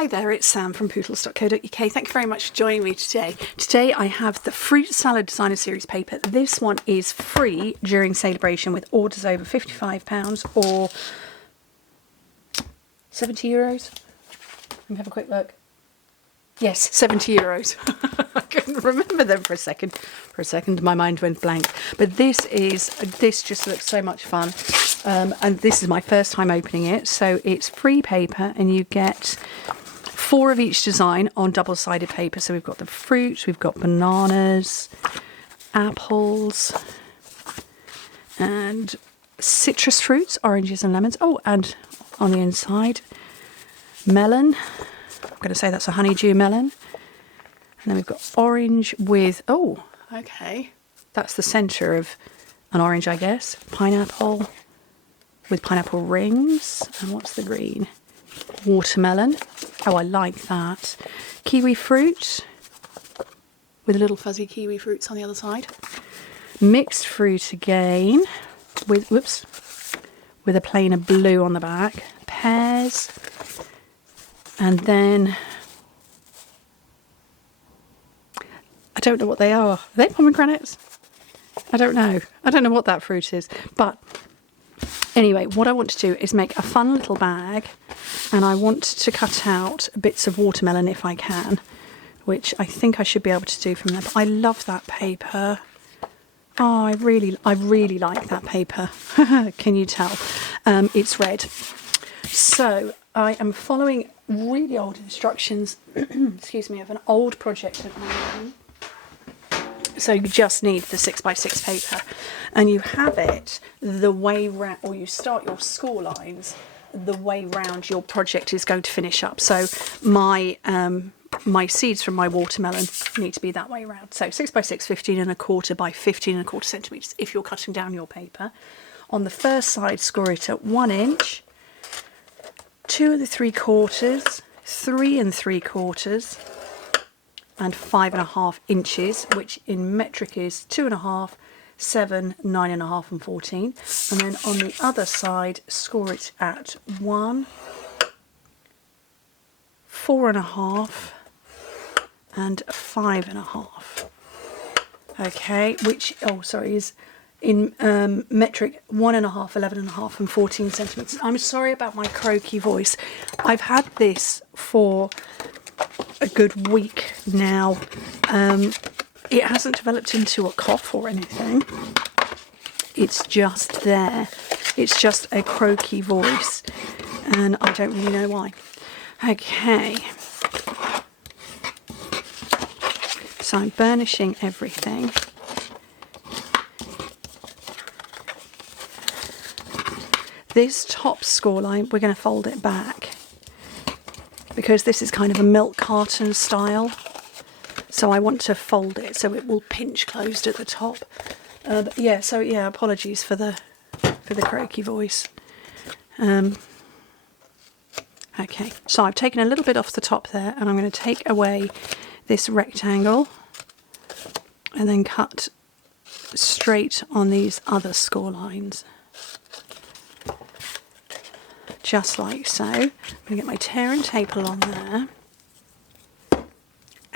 Hi there, it's Sam from Pootles.co.uk. Thank you very much for joining me today. Today I have the Fruit Salad Designer Series paper. This one is free during celebration with orders over £55 or €70. Let me have a quick look. Yes, €70. I couldn't remember them for a second. For a second, my mind went blank. But this just looks so much fun. And this is my first time opening it. So it's free paper and you get 4 of each design on double-sided paper. So we've got the fruit, we've got bananas, apples, and citrus fruits, oranges and lemons. Oh, and on the inside, melon. I'm going to say that's a honeydew melon. And then we've got orange with, oh, okay. That's the centre of an orange, I guess. Pineapple with pineapple rings. And what's the green? Watermelon. Oh, I like that. Kiwi fruit with little fuzzy kiwi fruits on the other side. Mixed fruit again with, whoops, with a plain of blue on the back. Pears. And then, I don't know what they are. Are they pomegranates? I don't know. I don't know what that fruit is. But anyway, what I want to do is make a fun little bag. And I want to cut out bits of watermelon if I can, which I think I should be able to do from there. But I love that paper. Oh, I really like that paper. Can you tell? It's red. So I am following really old instructions, excuse me, of an old project of mine. So you just need the 6x6 paper, and you have it the way round, or you start your score lines the way round your project is going to finish up. So my my seeds from my watermelon need to be that way round. So 6x6, 15¼ by 15¼ centimetres if you're cutting down your paper. On the first side, score it at 1 inch. 2 3/4, 3 3/4, and 5½ inches, which in metric is 2½, 7, 9½, and 14. And then on the other side, score it at 1, 4½, and 5½. Okay, which is in metric 1½, 11½, and 14 centimetres. I'm sorry about my croaky voice. I've had this for a good week now. It hasn't developed into a cough or anything. It's just there. It's just a croaky voice, and I don't really know why. Okay. So I'm burnishing everything. This top score line, we're going to fold it back because this is kind of a milk carton style. So I want to fold it so it will pinch closed at the top. But yeah, so yeah, apologies for the croaky voice. Okay, so I've taken a little bit off the top there, and I'm going to take away this rectangle and then cut straight on these other score lines. Just like so. I'm going to get my tear and tape along there.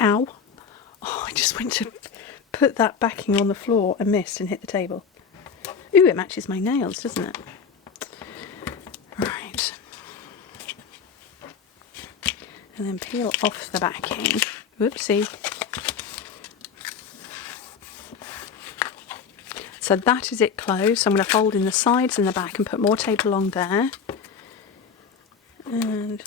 Ow. Oh, I just went to put that backing on the floor and missed and hit the table. Ooh, it matches my nails, doesn't it? Right. And then peel off the backing. Whoopsie. So that is it closed. So I'm going to fold in the sides and the back and put more tape along there. And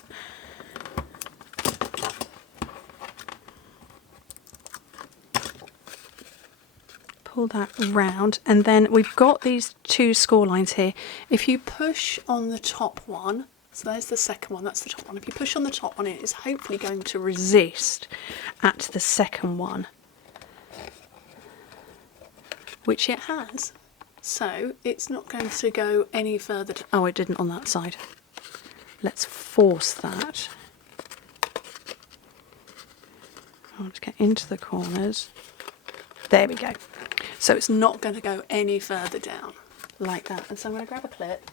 pull that round, and then we've got these 2 score lines here. If you push on the top one, so there's the second one, that's the top one. If you push on the top one, it is hopefully going to resist at the second one, which it has. So it's not going to go any further. Oh, it didn't on that side. Let's force that. I want to get into the corners. There we go. So it's not going to go any further down like that. And so I'm going to grab a clip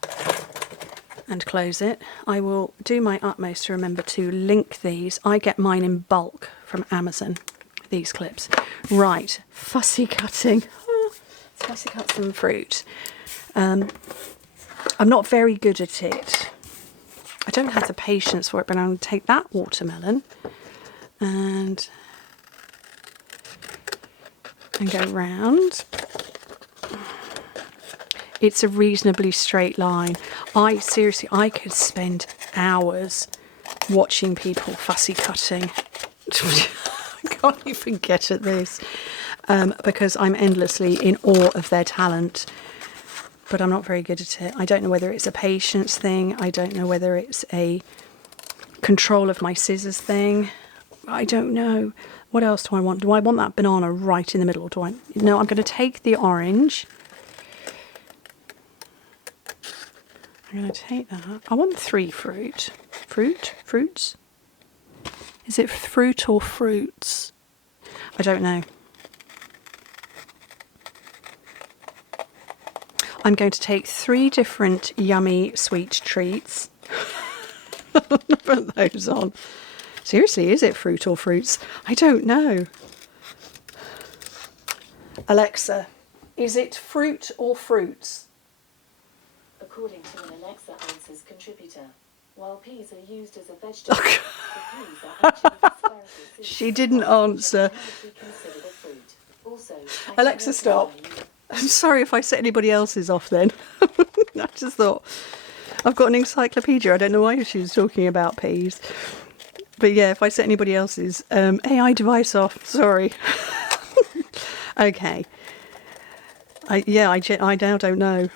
and close it. I will do my utmost to remember to link these. I get mine in bulk from Amazon, these clips. Right, fussy cutting. Fussy cut some fruit. I'm not very good at it. I don't have the patience for it, but I'm going to take that watermelon and go round. It's a reasonably straight line. I could spend hours watching people fussy cutting. I can't even get at this because I'm endlessly in awe of their talent, but I'm not very good at it. I don't know whether it's a patience thing. I don't know whether it's a control of my scissors thing. I don't know. What else do I want? Do I want that banana right in the middle? No, I'm going to take the orange. I'm going to take that. I want 3 fruits. Fruits? Is it fruit or fruits? I don't know. I'm going to take 3 different yummy sweet treats. Put those on. Seriously, is it fruit or fruits? I don't know. Alexa, is it fruit or fruits? According to an Alexa Answers contributor, while peas are used as a vegetable, the peas are actually asparagus. She didn't answer. Also, Alexa, stop. I'm sorry if I set anybody else's off then. I just thought, I've got an encyclopedia. I don't know why she was talking about peas. But yeah, if I set anybody else's AI device off, sorry. Okay. I now don't know.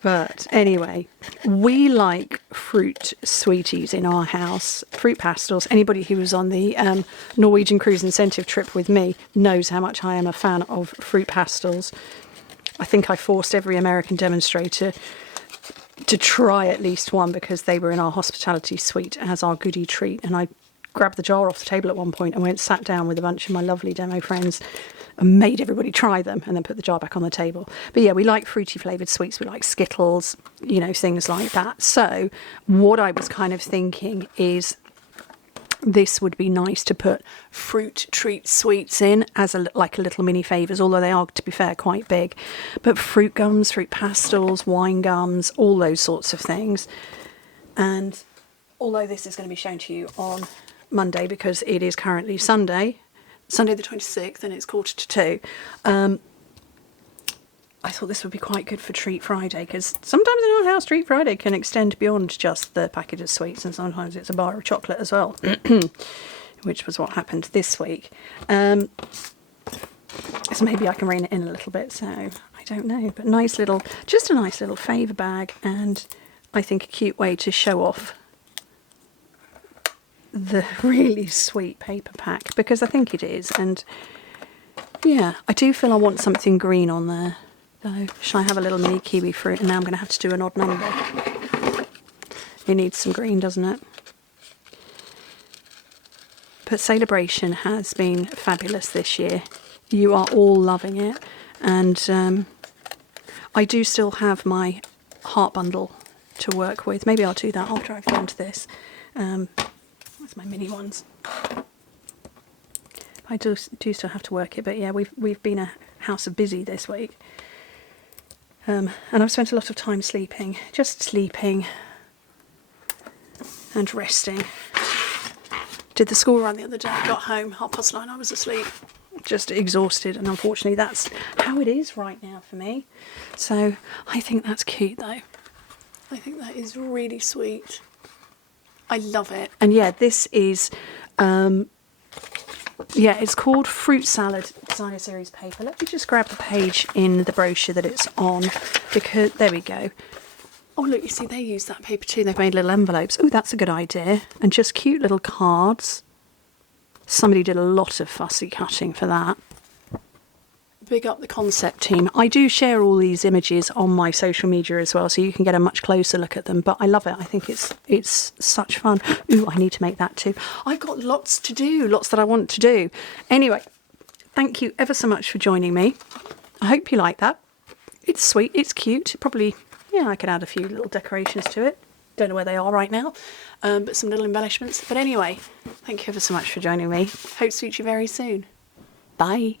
But anyway, we like fruit sweeties in our house, fruit pastels. Anybody who was on the Norwegian cruise incentive trip with me knows how much I am a fan of fruit pastels. I think I forced every American demonstrator to try at least one because they were in our hospitality suite as our goodie treat. And I grabbed the jar off the table at one point and sat down with a bunch of my lovely demo friends and made everybody try them and then put the jar back on the table. But yeah, we like fruity flavoured sweets. We like Skittles, you know, things like that. So what I was kind of thinking is this would be nice to put fruit treat sweets in as like a little mini favours, although they are, to be fair, quite big. But fruit gums, fruit pastels, wine gums, all those sorts of things. And although this is going to be shown to you on Monday because it is currently Sunday the 26th, and it's 1:45. I thought this would be quite good for Treat Friday, because sometimes in our house Treat Friday can extend beyond just the packet of sweets, and sometimes it's a bar of chocolate as well, which was what happened this week. So maybe I can rein it in a little bit, so I don't know. But just a nice little favour bag, and I think a cute way to show off the really sweet paper pack, because I think it is. And yeah, I do feel I want something green on there though. Shall I have a little mini kiwi fruit? And now I'm going to have to do an odd number. It needs some green, doesn't it? But Celebration has been fabulous this year. You are all loving it, and I do still have my heart bundle to work with. Maybe I'll do that after I've filmed this. That's my mini ones. I do still have to work it, but yeah, we've been a house of busy this week, and I've spent a lot of time sleeping, just sleeping and resting. Did the school run the other day, got home 9:30, I was asleep, just exhausted, and unfortunately that's how it is right now for me. So I think that's cute though. I think that is really sweet. I love it. And yeah, this is, it's called Fruit Salad Designer Series paper. Let me just grab the page in the brochure that it's on, because, there we go. Oh look, you see they use that paper too. They've made little envelopes. Oh, that's a good idea. And just cute little cards. Somebody did a lot of fussy cutting for that. Big up the concept team. I do share all these images on my social media as well, so you can get a much closer look at them. But I love it. I think it's such fun. Ooh, I need to make that too. I've got lots to do, lots that I want to do. Anyway, thank you ever so much for joining me. I hope you like that. It's sweet, it's cute. Probably yeah, I could add a few little decorations to it. Don't know where they are right now, but some little embellishments. But anyway, thank you ever so much for joining me. Hope to speak to you very soon. Bye.